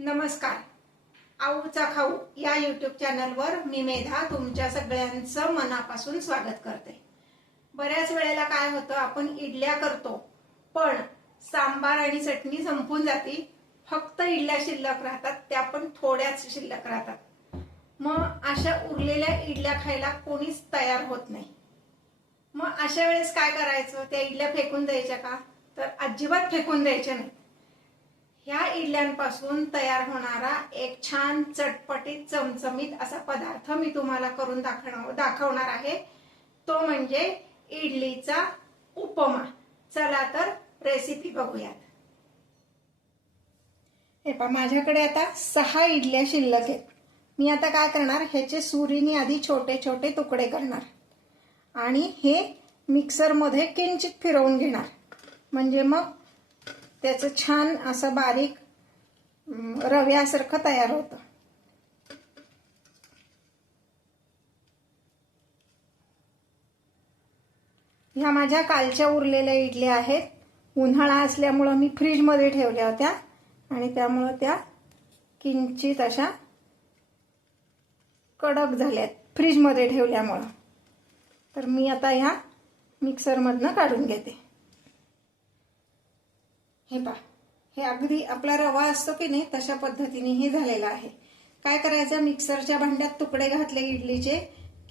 नमस्कार. आऊचा खाऊ या यूट्यूब चॅनलवर मी मेधा तुमच्या सगळ्यांचं मनापासून स्वागत करते. बऱ्याच वेळेला काय होतं, आपण इडल्या करतो पण सांबार आणि चटणी संपून जाती, फक्त इडल्या शिल्लक राहतात, त्या पण थोड्याच शिल्लक राहतात. मग अशा उरलेल्या इडल्या खायला कोणीच तयार होत नाही. मग अशा वेळेस काय करायचं, त्या इडल्या फेकून द्यायच्या का? तर अजिबात फेकून द्यायच्या नाही. ह्या इडल्यांपासून तयार होणारा एक छान चटपटीत चमचमीत असा पदार्थ मी तुम्हाला करून दाखवणार आहे. तो म्हणजे इडलीचा उपमा. चला तर रेसिपी बघूयात. हे पहा, माझ्याकडे आता 6 इडल्या शिल्लक आहेत. मी आता काय करणार, ह्याचे सुरीने आधी छोटे छोटे तुकडे करणार आणि हे मिक्सर मध्ये किंचित फिरवून घेणार, म्हणजे मग त्याचं छान असं बारीक रव्यासारखं तयार होतं. ह्या माझ्या कालच्या उरलेल्या इडल्या आहेत. उन्हाळा असल्यामुळं मी फ्रीज मध्ये ठेवल्या होत्या आणि त्यामुळे त्या किंचित अशा कडक झाल्यात फ्रीज मध्ये ठेवल्यामुळं. तर मी आता ह्या मिक्सर मधनं काढून घेते. हे पहा, हे अगदी आपला रवा असतो की नाही तशा पद्धतीने हे झालेलं आहे. काय करायचं, मिक्सरच्या भांड्यात तुकडे घातले इडलीचे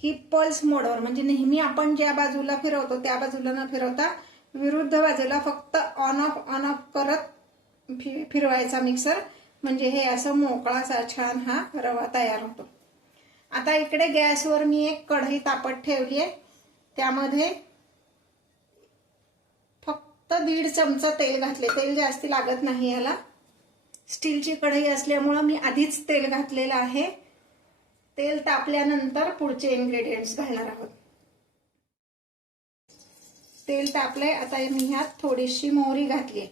की पल्स मोडवर, म्हणजे नेहमी आपण ज्या बाजूला फिरवतो त्या बाजूला न फिरवता विरुद्ध बाजूला फक्त ऑन ऑफ करत फिरवायचा मिक्सर, म्हणजे हे असं मोकळा छान हा रवा तयार होतो. आता इकडे गॅसवर मी एक कढई तापत ठेवली आहे. त्यामध्ये फक्त 1.5 चमचा तेल घातले. तेल जास्ती लागत नाही याला. स्टीलची कढई असल्यामुळे मी आधीच तेल घातलेलं आहे. तेल तापल्यानंतर पुढचे इन्ग्रेडियंट्स घालणार आहोत. तेल तापलंय. आता मी ह्यात थोडीशी मोहरी घातली.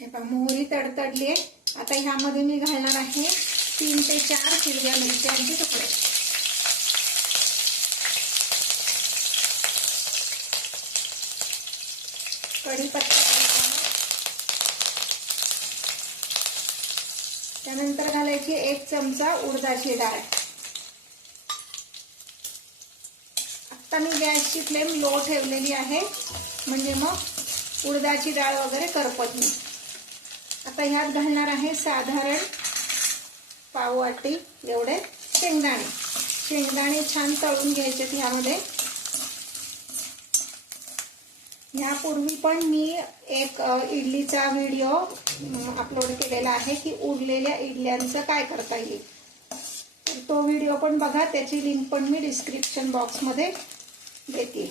हे पहा, मोहरी तडतडली आहे. आता ह्यामध्ये मी घालणार आहे 3 ते 4 हिरव्या मिरच्यांचे तुकडे. कढीपत्ता, त्यानंतर घालायची 1 चमचा उडदाची डाळ. आता मी गॅसची फ्लेम लो ठेवलेली आहे, म्हणजे मग उडदाची डाळ वगैरे करपत नाही. आता ह्यात घालणार आहे साधारण पाव वाटी एवढे शेंगदाणे. शेंगदाणे छान तळून घ्यायचे ह्यामध्ये. यापूर्वी पण मी एक इडलीचा व्हिडिओ अपलोड केलेला आहे की उरलेल्या इडल्यांचं काय करता येईल. तो व्हिडिओ पण बघा, त्याची लिंक पण मी डिस्क्रिप्शन बॉक्स मध्ये देते.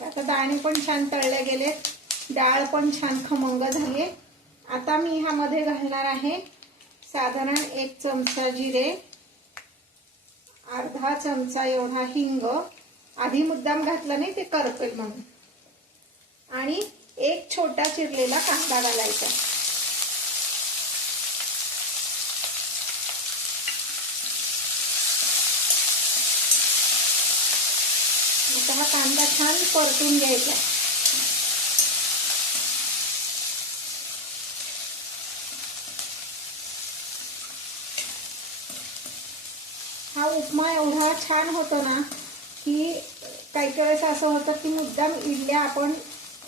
आता दाणे पण छान तळले गेले, डाळ पण छान खमंग झाली. आता मी ह्यामध्ये घालणार आहे साधारण 1 चमचा जिरे, अर्धा चमचा एवढा हिंग. आधी मुद्दाम घातलं नाही, ते करपेल म्हणून. आणि 1 छोटा चिरलेला कांदा घालायचा. आता हा कांदा छान परतून घ्यायचा. हा उपमा एवढा छान होतो ना की काही वेळेस असं होतं की मुद्दाम इडल्या आपण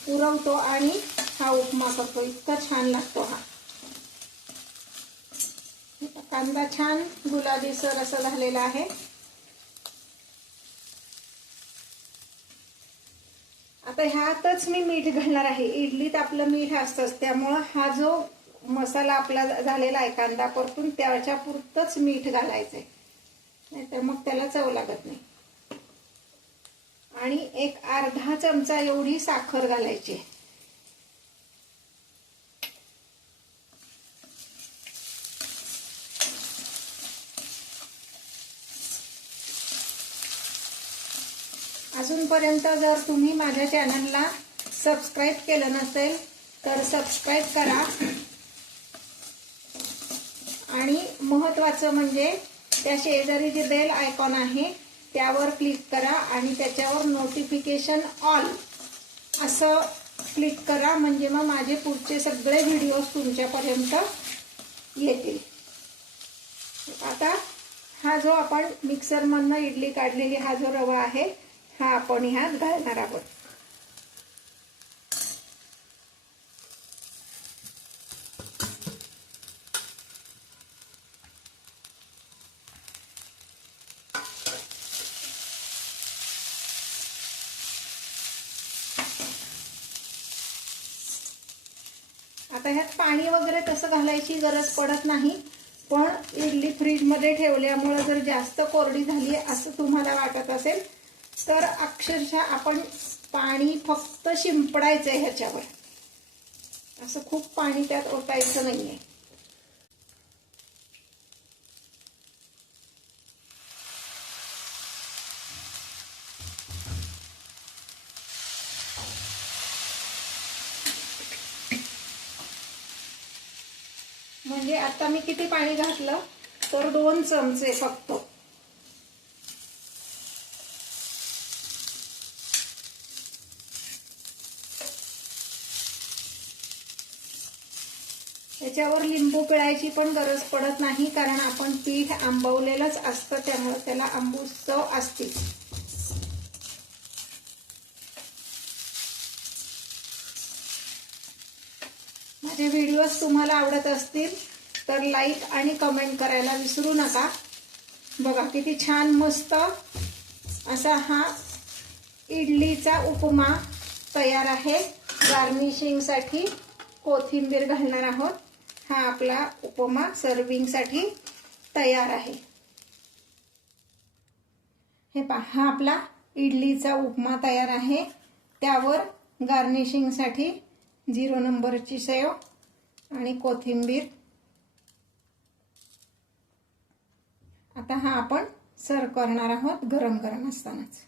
उरवतो आणि हा उपमा करतो. इतका छान लागतो हा. कांदा छान गुलाबीसर असं झालेला आहे. आता ह्यातच मी मीठ घालणार आहे. इडलीत आपलं मीठ असतंच, त्यामुळं हा जो मसाला आपला झालेला आहे कांदा परतून, त्याच्या पुरतच मीठ घालायचंय, नाहीतर मग त्याला चव लागत नाही. आणि 1 अर्धा चमचा एवढी साखर घालायची. अजूनपर्यंत जर तुम्ही माझ्या चॅनलला सबस्क्राईब केलं नसेल तर सबस्क्राईब करा. आणि महत्त्वाचं म्हणजे त्या शेजारी जे बेल आयकॉन आहे त्यावर क्लिक करा आणि त्याच्यावर नोटिफिकेशन ऑल असं क्लिक करा, म्हणजे मग माझे पुढचे सगळे व्हिडिओज तुमच्यापर्यंत येतील. आता हा जो आपण मिक्सरमधनं इडली काढलेली हा जो रवा आहे हा आपण ह्यात घालणार आहोत. आता ह्यात पाणी वगैरे तसं घालायची गरज पडत नाही, पण इडली फ्रीजमध्ये ठेवल्यामुळे जर जास्त कोरडी झाली असं तुम्हाला वाटत असेल तर अक्षरशः आपण पाणी फक्त शिंपडायचंय ह्याच्यावर, असं खूप पाणी त्यात ओतायचं नाहीये. म्हणजे आता मी किती पाणी घातलं तर 2 चमचे फक्त. त्याच्यावर लिंबू पिळायची पण गरज पडत नाही, कारण आपण पीठ आंबवलेलंच असतं, त्यामुळे त्याला आंबूस चव असते. माझे व्हिडिओज तुम्हाला आवडत असतील तर लाईक आणि कमेंट करायला विसरू नका. बघा किती छान मस्त असा हा इडलीचा उपमा तयार आहे. गार्निशिंगसाठी कोथिंबीर घालणार आहोत. हा आपला उपमा सर्विंगसाठी तयार आहे. हे पहा, हा आपला इडलीचा उपमा तयार आहे. त्यावर गार्निशिंगसाठी 0 नंबरची सेव आणि कोथिंबीर. आता हा आपण सर्व करणार आहोत गरम गरम असतानाच.